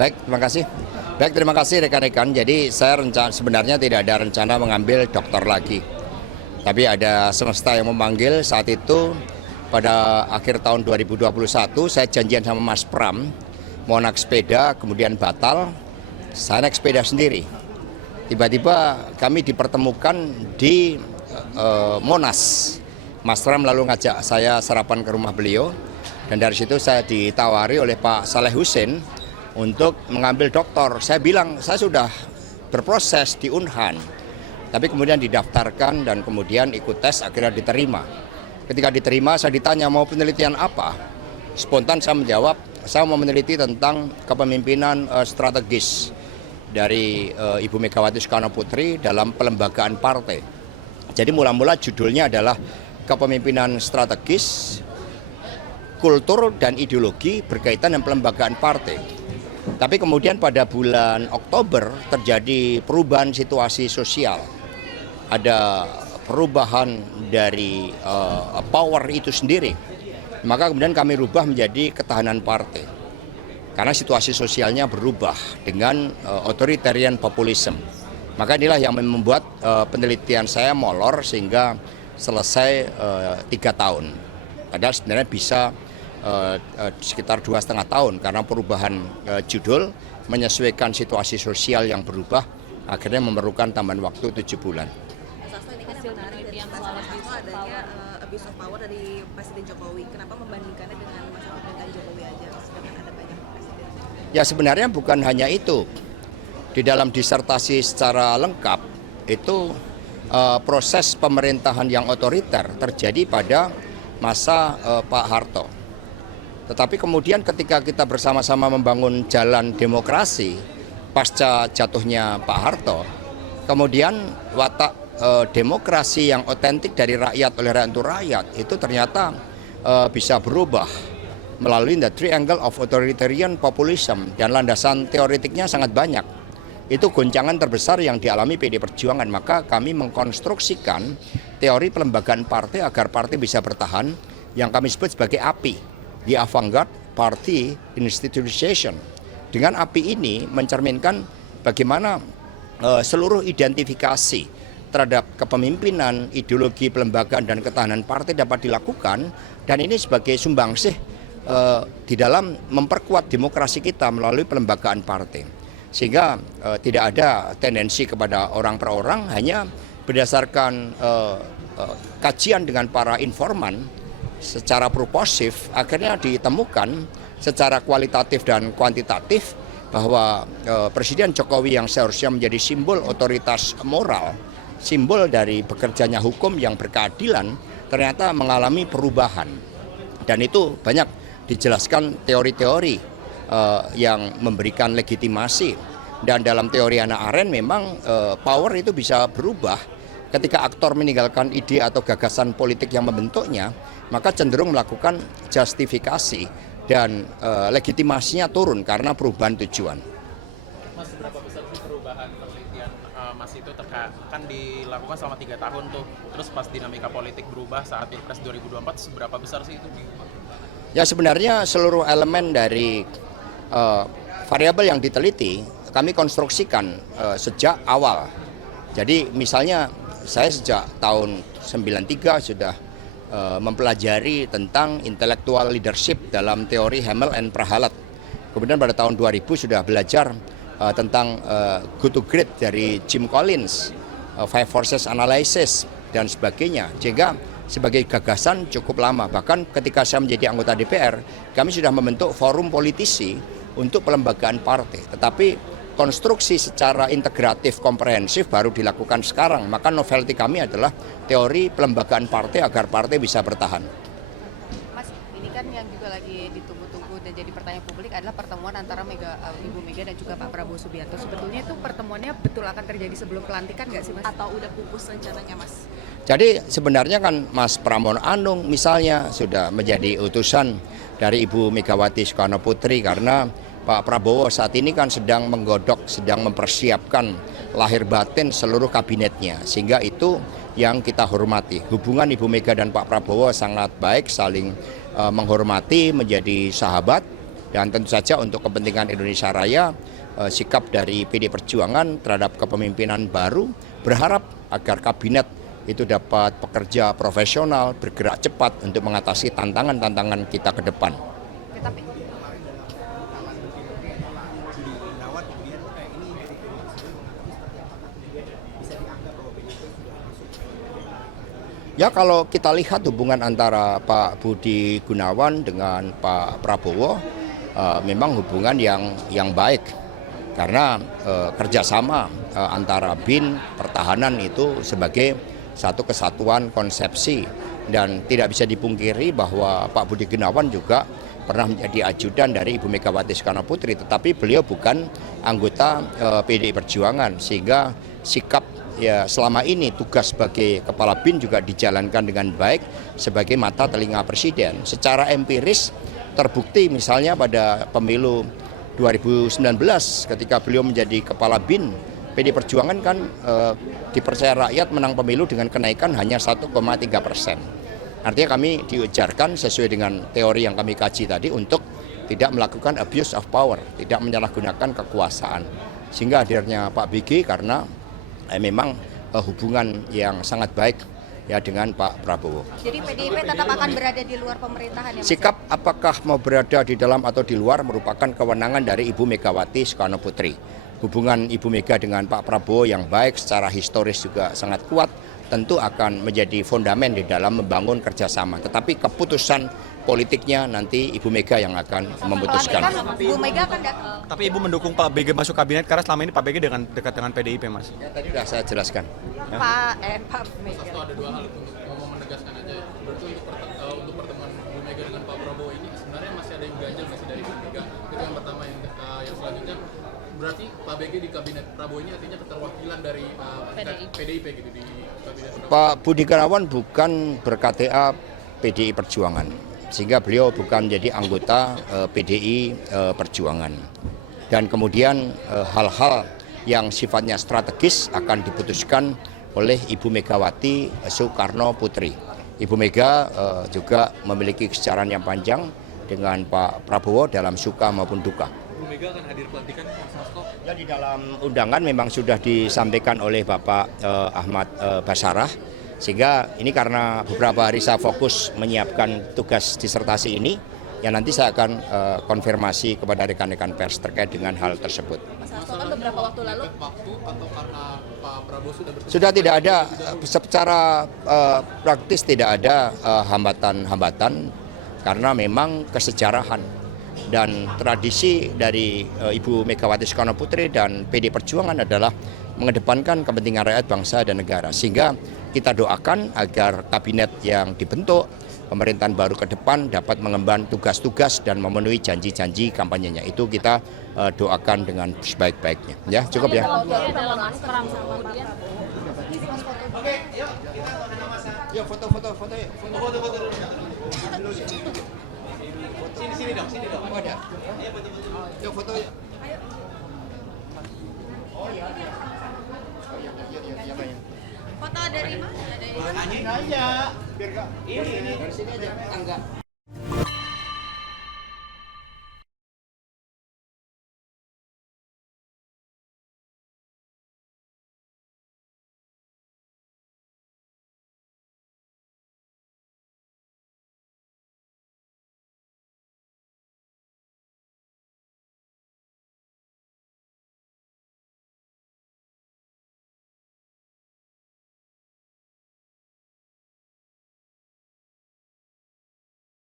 Baik, terima kasih. Baik, terima kasih rekan-rekan. Jadi saya sebenarnya tidak ada rencana mengambil doktor lagi. Tapi ada semesta yang memanggil saat itu pada akhir tahun 2021 saya janjian sama Mas Pram mau naik sepeda, kemudian batal. Saya naik sepeda sendiri. Tiba-tiba kami dipertemukan di Monas. Mas Pram lalu ngajak saya sarapan ke rumah beliau. Dan dari situ saya ditawari oleh Pak Saleh Husin untuk mengambil doktor. Saya bilang saya sudah berproses di Unhan, tapi kemudian didaftarkan dan kemudian ikut tes, akhirnya diterima. Ketika diterima saya ditanya mau penelitian apa, spontan saya menjawab saya mau meneliti tentang kepemimpinan strategis dari Ibu Megawati Soekarno Putri dalam pelembagaan partai. Jadi mula-mula judulnya adalah kepemimpinan strategis, kultur dan ideologi berkaitan dengan pelembagaan partai. Tapi kemudian pada bulan Oktober terjadi perubahan situasi sosial. Ada perubahan dari power itu sendiri. Maka kemudian kami rubah menjadi ketahanan partai. Karena situasi sosialnya berubah dengan authoritarian populism. Maka inilah yang membuat penelitian saya molor sehingga selesai 3 tahun. Padahal sebenarnya bisa sekitar 2,5 tahun karena perubahan judul menyesuaikan situasi sosial yang berubah akhirnya memerlukan tambahan waktu 7 bulan. Sasto, ini kan yang menarik dari masalah itu adanya abuse of power dari Presiden Jokowi. Kenapa membandingkannya dengan masa pemerintahan Jokowi aja sedangkan ada banyak presiden? Ya sebenarnya bukan hanya itu. Di dalam disertasi secara lengkap itu proses pemerintahan yang otoriter terjadi pada masa Pak Harto. Tetapi kemudian ketika kita bersama-sama membangun jalan demokrasi pasca jatuhnya Pak Harto, kemudian watak demokrasi yang otentik dari rakyat oleh rakyat untuk rakyat itu ternyata bisa berubah melalui the triangle of authoritarian populism dan landasan teoretiknya sangat banyak. Itu goncangan terbesar yang dialami PD Perjuangan, maka kami mengkonstruksikan teori pelembagaan partai agar partai bisa bertahan yang kami sebut sebagai API. Di avant-garde party institutionalization. Dengan API ini mencerminkan bagaimana seluruh identifikasi terhadap kepemimpinan, ideologi, pelembagaan dan ketahanan partai dapat dilakukan, dan ini sebagai sumbangsih di dalam memperkuat demokrasi kita melalui pelembagaan partai. Sehingga tidak ada tendensi kepada orang per orang, hanya berdasarkan kajian dengan para informan secara proposif akhirnya ditemukan secara kualitatif dan kuantitatif bahwa Presiden Jokowi yang seharusnya menjadi simbol otoritas moral, simbol dari bekerjanya hukum yang berkeadilan, ternyata mengalami perubahan. Dan itu banyak dijelaskan teori-teori yang memberikan legitimasi. Dan dalam teori Hannah Arendt memang power itu bisa berubah. Ketika aktor meninggalkan ide atau gagasan politik yang membentuknya, maka cenderung melakukan justifikasi dan legitimasinya turun karena perubahan tujuan. Mas, seberapa besar sih perubahan penelitian Mas itu kan dilakukan selama 3 tahun tuh, terus pas dinamika politik berubah saat Pilpres 2024, seberapa besar sih itu? Ya sebenarnya seluruh elemen dari variabel yang diteliti kami konstruksikan sejak awal. Jadi misalnya saya sejak tahun 93 sudah mempelajari tentang intellectual leadership dalam teori Hamel and Prahalat. Kemudian pada tahun 2000 sudah belajar tentang Good to Great dari Jim Collins, Five Forces Analysis dan sebagainya. Sehingga sebagai gagasan cukup lama. Bahkan ketika saya menjadi anggota DPR, kami sudah membentuk forum politisi untuk pelembagaan partai. Tetapi konstruksi secara integratif komprehensif baru dilakukan sekarang. Maka novelty kami adalah teori pelembagaan partai agar partai bisa bertahan. Mas, ini kan yang juga lagi ditunggu-tunggu dan jadi pertanyaan publik adalah pertemuan antara Ibu Mega dan juga Pak Prabowo Subianto. Sebetulnya itu pertemuannya betul akan terjadi sebelum pelantikan nggak sih Mas? Atau udah pupus rencananya Mas? Jadi sebenarnya kan Mas Pramono Anung misalnya sudah menjadi utusan dari Ibu Megawati Soekarno Putri karena Pak Prabowo saat ini kan sedang menggodok, sedang mempersiapkan lahir batin seluruh kabinetnya. Sehingga itu yang kita hormati. Hubungan Ibu Mega dan Pak Prabowo sangat baik, saling menghormati, menjadi sahabat. Dan tentu saja untuk kepentingan Indonesia Raya, sikap dari PD Perjuangan terhadap kepemimpinan baru berharap agar kabinet itu dapat bekerja profesional, bergerak cepat untuk mengatasi tantangan-tantangan kita ke depan. Tapi Ya kalau kita lihat hubungan antara Pak Budi Gunawan dengan Pak Prabowo memang hubungan yang baik karena kerjasama antara BIN pertahanan itu sebagai satu kesatuan konsepsi dan tidak bisa dipungkiri bahwa Pak Budi Gunawan juga pernah menjadi ajudan dari Ibu Megawati Soekarno Putri, tetapi beliau bukan anggota PDI Perjuangan sehingga sikap ya selama ini tugas sebagai kepala BIN juga dijalankan dengan baik sebagai mata telinga presiden. Secara empiris terbukti misalnya pada pemilu 2019 ketika beliau menjadi kepala BIN, PD Perjuangan kan dipercaya rakyat menang pemilu dengan kenaikan hanya 1,3%. Artinya kami diujarkan sesuai dengan teori yang kami kaji tadi untuk tidak melakukan abuse of power, tidak menyalahgunakan kekuasaan. Sehingga hadirnya Pak BG karena memang hubungan yang sangat baik ya dengan Pak Prabowo. jadi PDIP tetap akan berada di luar pemerintahan ya Mas? Sikap apakah mau berada di dalam atau di luar merupakan kewenangan dari Ibu Megawati Soekarno Putri. Hubungan Ibu Mega dengan Pak Prabowo yang baik secara historis juga sangat kuat tentu akan menjadi fondamen di dalam membangun kerjasama. Tetapi keputusan politiknya nanti Ibu Mega yang akan memutuskan. Bu Mega akan datang. Tapi Ibu mendukung Pak BG masuk kabinet karena selama ini Pak BG dekat dengan PDIP, Mas. Ya, tadi sudah saya jelaskan. Ya. Pak Mega. Ada dua hal untuk mau menegaskan aja. Berarti untuk pertemuan Bu Mega dengan Pak Prabowo ini sebenarnya masih ada yang ganjil masih dari Bu Mega. Itu yang pertama. Yang selanjutnya berarti Pak BG di kabinet Prabowo ini artinya keterwakilan dari PDIP gitu di kabinet Prabowo. Pak Budi Gunawan bukan ber-KTA PDI Perjuangan, sehingga beliau bukan menjadi anggota PDI Perjuangan. Dan kemudian hal-hal yang sifatnya strategis akan diputuskan oleh Ibu Megawati Soekarno Putri. Ibu Mega juga memiliki kesejarah yang panjang dengan Pak Prabowo dalam suka maupun duka. Bu Mega akan hadir pelantikan Mas Hasto? Ya, di dalam undangan memang sudah disampaikan oleh Bapak Ahmad Basarah, sehingga ini karena beberapa hari saya fokus menyiapkan tugas disertasi ini, ya nanti saya akan konfirmasi kepada rekan-rekan pers terkait dengan hal tersebut. Mas Hasto kan beberapa waktu lalu Waktu atau karena Pak Prabowo sudah bertemu? Sudah tidak ada, secara praktis tidak ada hambatan-hambatan karena memang kesejarahan dan tradisi dari Ibu Megawati Soekarno Putri dan PD Perjuangan adalah mengedepankan kepentingan rakyat, bangsa, dan negara. Sehingga kita doakan agar kabinet yang dibentuk, pemerintahan baru ke depan dapat mengemban tugas-tugas dan memenuhi janji-janji kampanyenya. Itu kita doakan dengan sebaik-baiknya. Ya, cukup ya. Yuk foto-foto yuk. Sini dong. Oh, ada. Yuk foto yuk. Oh iya. foto dari mana? Tanya aja. Biar ini dari sini aja. Angga.